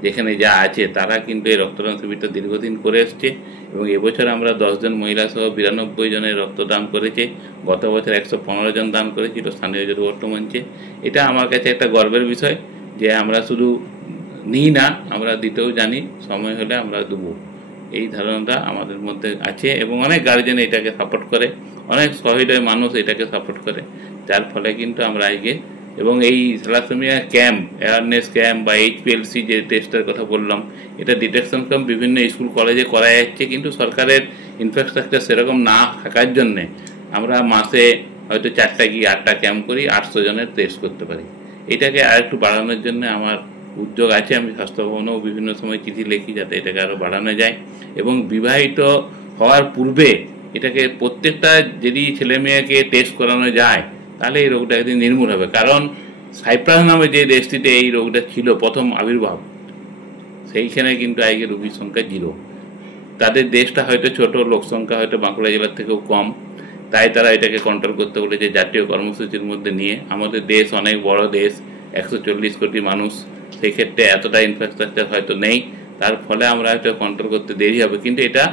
যেখানে যা আছে, তারা কিন্তু এই রক্তদান শিবিরটা দীর্ঘদিন করে এসছে। এবং এবছর আমরা 10 জন মহিলা সহ 92 জনের রক্তদান করেছে। গত বছর 115 জন দান করেছিল স্থানীয় যদুভট্ট মঞ্চে। এটা আমার কাছে একটা গর্বের বিষয় যে আমরা শুধু নিই না, আমরা দিতেও জানি, সময় হলে আমরা দেবো। এই ধারণাটা আমাদের মধ্যে আছে, এবং অনেক গার্জেন এটাকে সাপোর্ট করে, অনেক সহৃদয় মানুষ এটাকে সাপোর্ট করে, যার ফলে কিন্তু আমরা আজকে এবং এই থ্যালাসেমিয়া ক্যাম্প, অ্যাওয়ারনেস ক্যাম্প বা HPLC যে টেস্টের কথা বললাম, এটা ডিটেকশন ক্যাম্প বিভিন্ন স্কুল কলেজে করা যাচ্ছে। কিন্তু সরকারের ইনফ্রাস্ট্রাকচার সেরকম না থাকার জন্যে আমরা মাসে হয়তো 4টা কি 8টা ক্যাম্প করি, 800 জনের টেস্ট করতে পারি। এটাকে আর একটু বাড়ানোর জন্য আমার উদ্যোগ আছে। আমি স্বাস্থ্য ভবনেও বিভিন্ন সময় চিঠি লিখি যাতে এটাকে আরও বাড়ানো যায়, এবং বিবাহিত হওয়ার পূর্বে এটাকে প্রত্যেকটা যদি ছেলে মেয়েকে টেস্ট করানো যায় তাহলে এই রোগটা একদিন নির্মূল হবে। কারণ সাইপ্রাস নামে যে দেশটিতে এই রোগটা ছিল প্রথম আবির্ভাব, সেইখানে কিন্তু আজকে রোগীর সংখ্যা 0। তাদের দেশটা হয়তো ছোট, লোক সংখ্যা হয়তো বাঁকুড়া জেলার থেকেও কম, তাই তারা এটাকে কন্ট্রোল করতে বলেছে জাতীয় কর্মসূচির মধ্যে নিয়ে। আমাদের দেশ অনেক বড় দেশ, 140 কোটি মানুষ, সেই ক্ষেত্রে এতটা ইনফ্রাস্ট্রাকচার হয়তো নেই, তার ফলে আমরা হয়তো কন্ট্রোল করতে দেরি হবে। কিন্তু এটা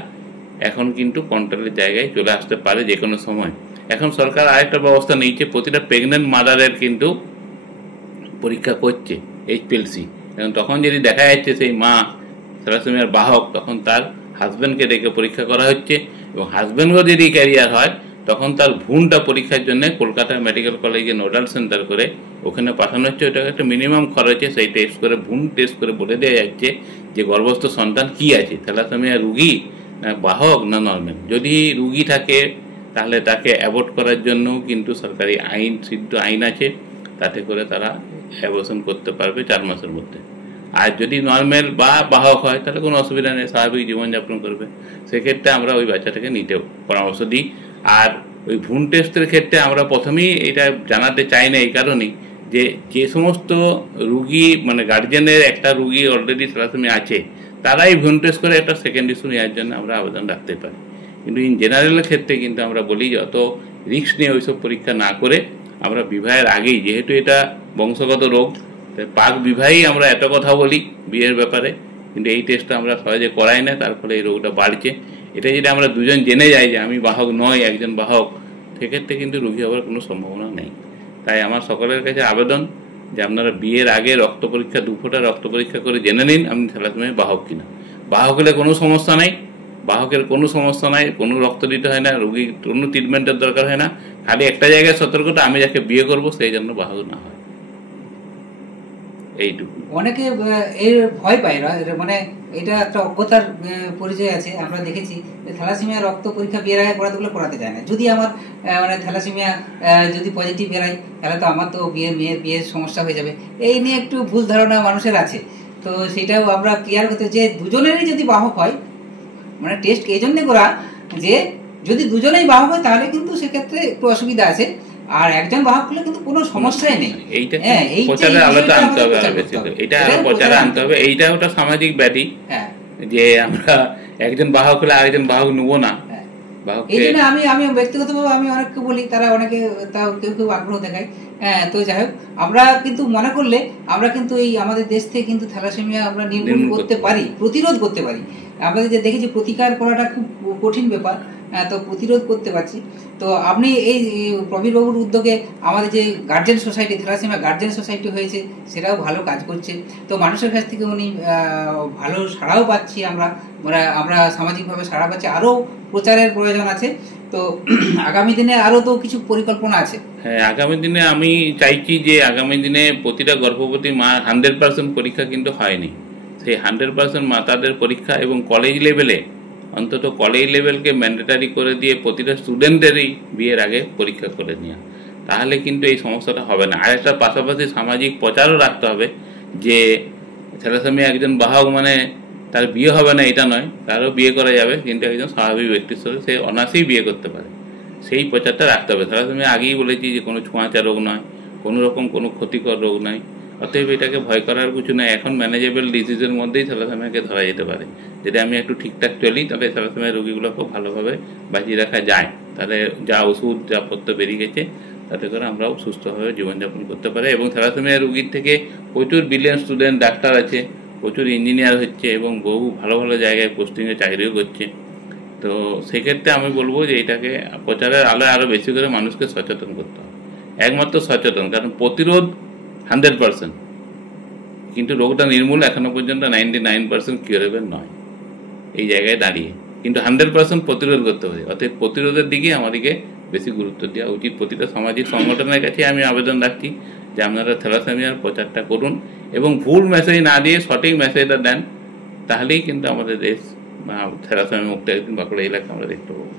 এখন কিন্তু কন্ট্রোলের জায়গায় চলে আসতে পারে যে কোনো সময়। এখন সরকার আরেকটা ব্যবস্থা নিয়েছে, প্রতিটা প্রেগনেন্ট মাদারের কিন্তু পরীক্ষা করছে HPLC। এবং তখন যদি দেখা যাচ্ছে সেই মা থ্যালাসেমিয়ার বাহক, তখন তার হাজব্যান্ডকে ডেকে পরীক্ষা করা হচ্ছে, এবং হাজব্যান্ডও যদি ক্যারিয়ার হয় তখন তার ভ্রূণটা পরীক্ষার জন্য কলকাতা মেডিকেল কলেজে নোডাল সেন্টার করে ওখানে পাঠানো হচ্ছে। ওটা একটা মিনিমাম খরচে সেই টেস্ট করে, ভ্রূণ টেস্ট করে বলে দেওয়া যাচ্ছে যে গর্ভস্থ সন্তান কি আছে, থ্যালাসেমিয়া রুগী না বাহক না নর্মাল। যদি রুগী থাকে তাহলে তাকে অ্যাবর্ট করার জন্য কিন্তু সরকারি সিদ্ধ আইন আছে, তাতে করে তারা অ্যাবর্শন করতে পারবে 4 মাসের মধ্যে। আর যদি নর্মাল বা বাহক হয় তাহলে কোনো অসুবিধা নেই, স্বাভাবিক জীবনযাপন করবে। সেক্ষেত্রে আমরা ওই বাচ্চাটাকে নিতে পরামর্শ দিই। আর ওই ভ্রূণ টেস্টের ক্ষেত্রে আমরা প্রথমেই এটা জানাতে চাই না এই কারণেই যে যে সমস্ত রুগী মানে গার্জেনের একটা রুগী অলরেডি থ্যালাসেমিয়া আছে, তারাই ভ্রূণ টেস্ট করে একটা সেকেন্ড ইস্যু নেওয়ার জন্য আমরা আবেদন রাখতে পারি। কিন্তু ইন জেনারেলের ক্ষেত্রে কিন্তু আমরা বলি যত রিস্ক নিয়ে ওইসব পরীক্ষা না করে আমরা বিবাহের আগেই, যেহেতু এটা বংশগত রোগ, পাক বিবাহেই আমরা এত কথা বলি বিয়ের ব্যাপারে, কিন্তু এই টেস্টটা আমরা সহজে করাই না, তার ফলে এই রোগটা বাড়ছে। এটা যদি আমরা দুজন জেনে যাই যে আমি বাহক নয়, একজন বাহক, সেক্ষেত্রে কিন্তু রোগী হওয়ার কোনো সম্ভাবনা নেই। তাই আমার সকলের কাছে আবেদন যে আপনারা বিয়ের আগে রক্ত পরীক্ষা, 2 ফোঁটা রক্ত পরীক্ষা করে জেনে নিন আপনি থ্যালাসেমিয়ার বাহক কিনা। বাহক হলে কোনো সমস্যা নেই, বাহকের কোনো সমস্যা নাই, কোনো রক্ত দিতে হয় না, রোগীর কোনো ট্রিটমেন্টের দরকার হয় না। খালি একটা জায়গায় সতর্কতা, আমি যাকে বিয়ে করবো সেই জন্য বাহক না হয়, এইটুকু। অনেকে এর ভয় পায় না, মানে এটা একটা অজ্ঞতার পরিচয় আছে। আমরা দেখেছি যে থ্যালাসেমিয়া রক্ত পরীক্ষা বিয়ের আগে করাতে বলে করাতে যায় না। যদি আমার মানে থ্যালাসেমিয়া যদি পজিটিভ বেরায় তাহলে তো আমার তো বিয়ের সমস্যা হয়ে যাবে, এই নিয়ে একটু ভুল ধারণা মানুষের আছে। তো সেটাও আমরা ক্লিয়ার করতে, যে দুজনেরই যদি বাহক হয়, মানে টেস্ট এই জন্যে করা যে যদি দুজনেই বাহক হয় তাহলে কিন্তু সেক্ষেত্রে একটু অসুবিধা আছে, আর একজন বাহক হলে কিন্তু কোনো সমস্যাই নেই। এইটা প্রচারের আলোতে আনতে হবে, এটা আরো প্রচারে আনতে হবে। এইটা ওটা সামাজিক ব্যাধি যে আমরা একজন বাহক হলে আরেকজন বাহক নেবো না। এই জন্য আমি ব্যক্তিগতভাবে আমি অনেককে বলি, তারা অনেকে তাও কেউ আগ্রহ দেখায়। তো যাই হোক, আমরা কিন্তু মনে করলে আমরা কিন্তু এই আমাদের দেশ থেকে কিন্তু থ্যালাসেমিয়া আমরা নির্মূল করতে পারি, প্রতিরোধ করতে পারি। আমাদের যে দেখেছি প্রতিকার করাটা খুব কঠিন ব্যাপার, তো প্রতিরোধ করতে পারছি। তো আপনি এই প্রবীর বাবুর উদ্যোগে আমাদের যে guardian society, thalassemia guardian society হয়েছে, সেটাও ভালো কাজ করছে। তো মানুষের কাছ থেকে উনি ভালো সাড়াও পাচ্ছি, আমরা সামাজিকভাবে সাড়া পাচ্ছি। আরও প্রচারের প্রয়োজন আছে। তো আগামী দিনে আরও তো কিছু পরিকল্পনা আছে। হ্যাঁ, আগামী দিনে আমি চাইছি যে আগামী দিনে প্রতিটা গর্ভবতী মা 100% পরীক্ষা কিন্তু হয়নি, সেই 100% মাতাদের পরীক্ষা, এবং কলেজ লেভেলে অন্তত কলেজ লেভেলকে ম্যান্ডেটারি করে দিয়ে প্রতিটা স্টুডেন্টেরই বিয়ের আগে পরীক্ষা করে নেওয়া, তাহলে কিন্তু এই সমস্যাটা হবে না। আর একটা পাশাপাশি সামাজিক প্রচারও রাখতে হবে যে থ্যালাসেমিয়া একজন বাহক মানে তার বিয়ে হবে না এটা নয়, তারও বিয়ে করা যাবে, কিন্তু একজন স্বাভাবিক ব্যক্তির সাথে সে অনায়াসেই বিয়ে করতে পারে, সেই প্রচারটা রাখতে হবে। থ্যালাসেমিয়া আগেই বলেছি যে কোনো ছোঁয়াচা রোগ নয়, কোনো রকম কোনো ক্ষতিকর রোগ নয়, অতএব এটাকে ভয় করার কিছু নয়। এখন ম্যানেজেবল ডিজিজের মধ্যেই থ্যালাসেমিয়াকে ধরা যেতে পারে। যদি আমি একটু ঠিকঠাক চলি তাহলে থ্যালাসেমিয়া রোগীগুলোকে ভালোভাবে বাঁচিয়ে রাখা যায়। তাহলে যা ওষুধ যা পত্র বেরিয়ে গেছে তাতে করে আমরাও সুস্থভাবে জীবনযাপন করতে পারি। এবং থ্যালাসেমিয়া রোগীর থেকে প্রচুর ব্রিলিয়ান্ট স্টুডেন্ট ডাক্তার আছে, প্রচুর ইঞ্জিনিয়ার হচ্ছে, এবং বহু ভালো ভালো জায়গায় পোস্টিংয়ে চাকরিও করছে। তো সেক্ষেত্রে আমি বলবো যে এটাকে প্রচারের আলোয় আরও বেশি করে মানুষকে সচেতন করতে হবে। একমাত্র সচেতন, কারণ প্রতিরোধ 100%, কিন্তু রোগটা নির্মূল এখনো পর্যন্ত 99% কিউরেবল নয় এই জায়গায় দাঁড়িয়ে, কিন্তু 100% প্রতিরোধ করতে হবে। অর্থাৎ প্রতিরোধের দিকে আমাদেরকে বেশি গুরুত্ব দেওয়া উচিত। প্রতিটা সামাজিক সংগঠনের কাছে আমি আবেদন রাখছি যে আপনারা থ্যালাসেমিয়ার প্রচারটা করুন, এবং ভুল মেসেজ না দিয়ে সঠিক মেসেজটা দেন, তাহলেই কিন্তু আমাদের দেশ থ্যালাসেমিয়া মুক্ত একদিন বাঁকুড়া এলাকা আমরা দেখতে পাবো।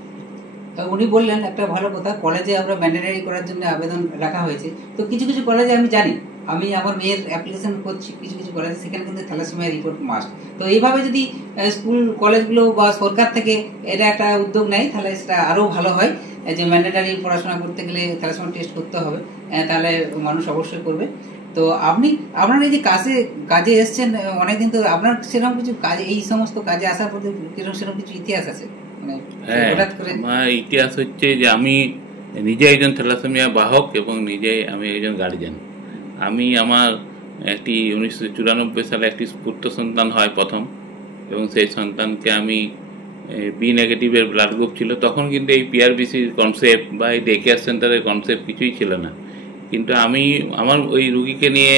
উনি বললেন একটা ভালো কথা, কলেজে আমরা ম্যান্ডেটারি করার জন্য আবেদন রাখা হয়েছে। তো কিছু কিছু কলেজে আমি জানি আমি আমার মেয়ের অ্যাপ্লিকেশন করছি কিছু কিছু কলেজে, সেখানে কিন্তু থ্যালাসেমিয়া রিপোর্ট মাস্ট। তো এইভাবে যদি স্কুল কলেজগুলো বা সরকার থেকে এটা একটা উদ্যোগ নেয় তাহলে সেটা আরও ভালো হয়, যে ম্যান্ডেটারি পড়াশোনা করতে গেলে থ্যালাসেমিয়া টেস্ট করতে হবে, তাহলে মানুষ অবশ্যই করবে। তো আপনার এই যে কাজে এসছেন অনেকদিন, তো আপনার সেরকম কিছু কাজে, এই সমস্ত কাজে আসার পর সেরকম কিছু ইতিহাস আছে? হ্যাঁ, ইতিহাস হচ্ছে যে আমি নিজে একজন থ্যালাসেমিয়া বাহক এবং নিজে আমি একজন গার্জিয়ান। আমি আমার একটি 1994 সালে একটি পুত্র সন্তান হয় প্রথম, এবং সেই সন্তানকে আমি বি নেগেটিভের ব্লাড গ্রুপ ছিল। তখন কিন্তু এই পিআরবিসির কনসেপ্ট বা এই ডে কেয়ার সেন্টারের কনসেপ্ট কিছুই ছিল না। কিন্তু আমি আমার ওই রুগীকে নিয়ে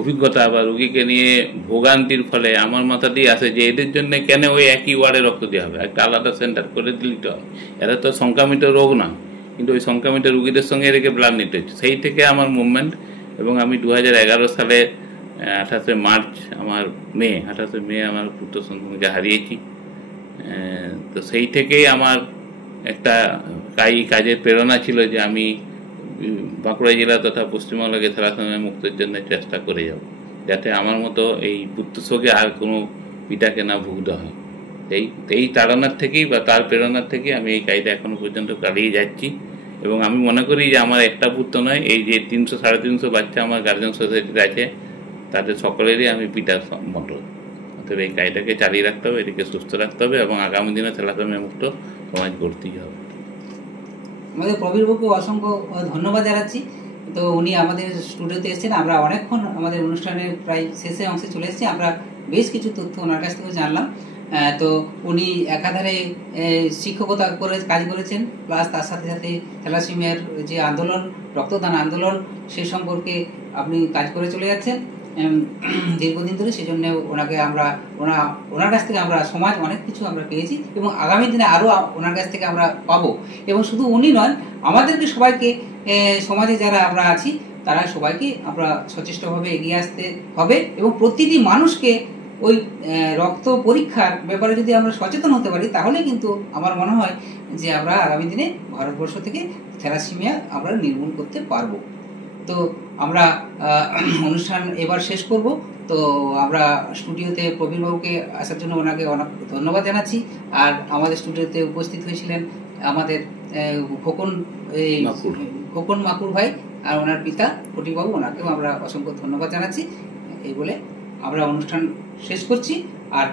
অভিজ্ঞতা বা রুগীকে নিয়ে ভোগান্তির ফলে আমার মাথা দিয়ে আসে যে এদের জন্য কেন ওই একই ওয়ার্ডে রক্ত দেওয়া হবে, একটা আলাদা সেন্টার করে দিতে হয়। এরা তো সংক্রামিত রোগ না, কিন্তু ওই সংক্রামিত রুগীদের সঙ্গে এদেরকে ব্লাড নিতে হচ্ছে। সেই থেকে আমার মুভমেন্ট, এবং আমি 2011 সালে 28 মার্চ আমার মেয়ে আমার পুত্র সন্তানকে হারিয়েছি। তো সেই থেকেই আমার একটা কাজের প্রেরণা ছিল যে আমি বাঁকুড়া জেলা তথা পশ্চিমবঙ্গকে থ্যালাসেমিয়া মুক্তের জন্য চেষ্টা করে যাব, যাতে আমার মতো এই পুত্রশোকে আর কোনো পিতাকে না ভুগতে হয়। এই তাড়নার থেকেই বা তার প্রেরণার থেকেই আমি এই কাজটা এখনো পর্যন্ত চালিয়ে যাচ্ছি। এবং আমি মনে করি যে আমার একটা পুত্র নয়, এই যে 300-350 বাচ্চা আমার গার্জেন সোসাইটিতে আছে, তাদের সকলেরই আমি পিতার মতো। অতএব এই কাজটাকে চালিয়ে রাখতে হবে, এটিকে সুস্থ রাখতে হবে, এবং আগামী দিনে থ্যালাসেমিয়া মুক্ত সমাজ গড়তেই হবে। আমাদের প্রবীরবাবুকে অসংখ্য ধন্যবাদ জানাচ্ছি। তো উনি আমাদের স্টুডিওতে এসেছেন, আমরা অনেকক্ষণ আমাদের অনুষ্ঠানের প্রায় শেষের অংশে চলে এসেছি। আমরা বেশ কিছু তথ্য ওনার কাছ থেকে জানলাম। তো উনি একাধারে শিক্ষকতা করে কাজ করেছেন, প্লাস তার সাথে সাথে থ্যালাসেমিয়ার যে আন্দোলন, রক্তদান আন্দোলন, সে সম্পর্কে আপনি কাজ করে চলে যাচ্ছেন দীর্ঘদিন ধরে। সেই জন্য ওনার কাছ থেকে আমরা সমাজ অনেক কিছু আমরা পেয়েছি, এবং আগামী দিনে আরও ওনার কাছ থেকে আমরা পাবো। এবং শুধু উনি নন, আমাদেরকে সবাইকে, সমাজে যারা আমরা আছি তারা সবাইকে আমরা সচেষ্টভাবে এগিয়ে আসতে হবে, এবং প্রতিটি মানুষকে ওই রক্ত পরীক্ষার ব্যাপারে যদি আমরা সচেতন হতে পারি, তাহলে কিন্তু আমার মনে হয় যে আমরা আগামী দিনে ভারতবর্ষ থেকে থ্যালাসেমিয়া আমরা নির্মূল করতে পারবো। তো আমরা অনুষ্ঠান এবার শেষ করব। তো আমরা স্টুডিওতে প্রবীরবাবুকে আসার জন্য ওনাকে অনেক ধন্যবাদ জানাচ্ছি। আর আমাদের স্টুডিওতে উপস্থিত হয়েছিলেন আমাদের খোকন মাকুর ভাই আর ওনার পিতা ফটিকবাবু, ওনাকেও আমরা অসংখ্য ধন্যবাদ জানাচ্ছি। এই বলে আমরা অনুষ্ঠান শেষ করছি। আর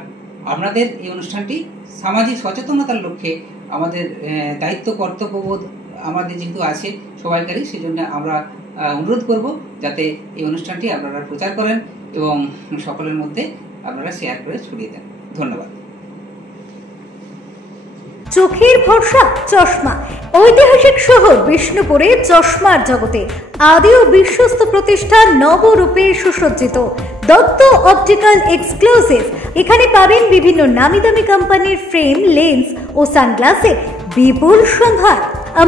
আপনাদের এই অনুষ্ঠানটি সামাজিক সচেতনতার লক্ষ্যে আমাদের দায়িত্ব কর্তব্যবোধ আমাদের যেহেতু আছে সবাইকারই, সেই জন্য আমরা অনুরোধ করব যাতে এই অনুষ্ঠানটি আপনারা প্রচার করেন এবং সকলের মধ্যে আপনারা শেয়ার করে ছড়িয়ে দেন। ধন্যবাদ। চোখের ভরসা চশমা। ঐতিহাসিক শহর বিষ্ণুপুরে চশমার জগতে আদি ও বিশ্বস্ত প্রতিষ্ঠান নবরূপে সুসজ্জিত দত্ত অপটিক্যাল এক্সক্লুসিভ। এখানে পাবেন বিভিন্ন নামি দামি কোম্পানির ফ্রেম, লেন্স ও সানগ্লাসের বিপুল সম্ভার।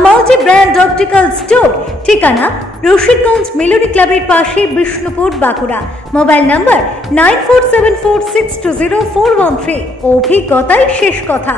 Multi brand optical store. ঠিকানা রশিদগঞ্জ মিলনী ক্লাবের পাশে, বিষ্ণুপুর, বাঁকুড়া। Mobile number 9474620413। অভিজ্ঞতাই শেষ কথা।